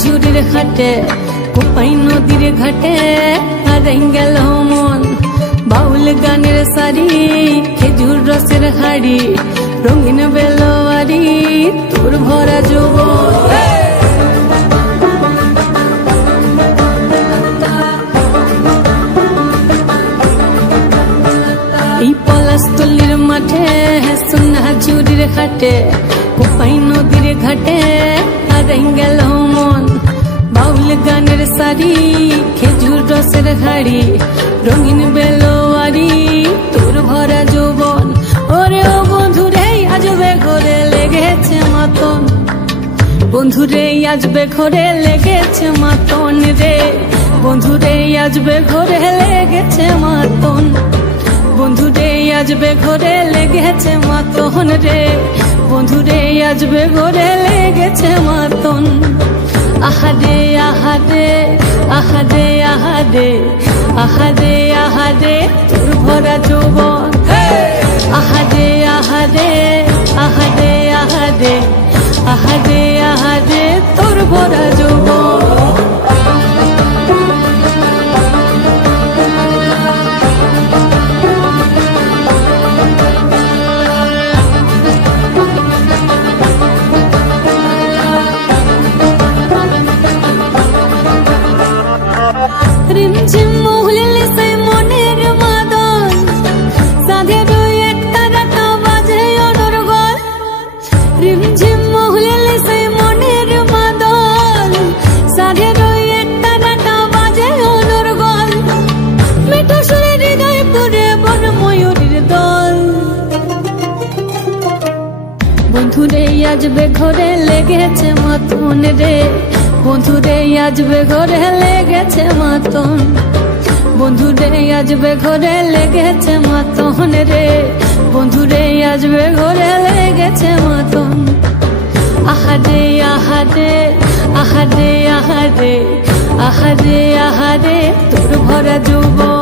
ঝুড়ির হাটে কোপাই নদীর ঘাটে হারাই গেল মন বাউল গানের সারি খেজুর রসের হাড়ি রঙিন বেলোয়ারি তোর ভরা যৌবন এই পলাশতলির মাঠে সোনা ঝুড়ির হাটে কোপাই নদীর ঘাটে হারাই গেল মন বাউল গানের সারি খেজুর রসের হাড়ি রঙিন বেলোয়ারি তোর ভরা যৌবন ওরে ও বন্ধুরে আজবে ঘরে লেগেছে মাতন বন্ধুরে আজবে ঘরে লেগেছে মাতন রে বন্ধুরে আজবে ঘরে লেগেছে মাতন বন্ধুরে আজবে ঘরে লেগেছে মাতন রে বন্ধুরে আজবে ঘরে লেগেছে মাতন আহারে আহারে আহারে আহারে আহারে আহারে তোর ভরা যৌবন আহারে আহারে আহারে আহারে আহারে আহারে তোর ভরা যৌবন রিমঝিম মহুলিলে সেই মনের মাদন সাধের এক তারাটা বাজে অনর্গল রিমঝিম মহুলিলে সেই মনের মাদন সাধের এক তারাটা বাজে অনর্গল মিঠো সুরে হৃদয় পুরে বন ময়ূরীর দল বন্ধুরে আজবে ঘরে লেগেছে মাতন রে বন্ধুরে আজবে ঘরে লেগেছে মাতন বন্ধুরে আজবে ঘরে লেগেছে মাতন রে বন্ধুরে আজবে ঘরে লেগেছে মাতন আহারে আহারে আহারে আহারে আহারে আহারে তোর ভরা যৌবন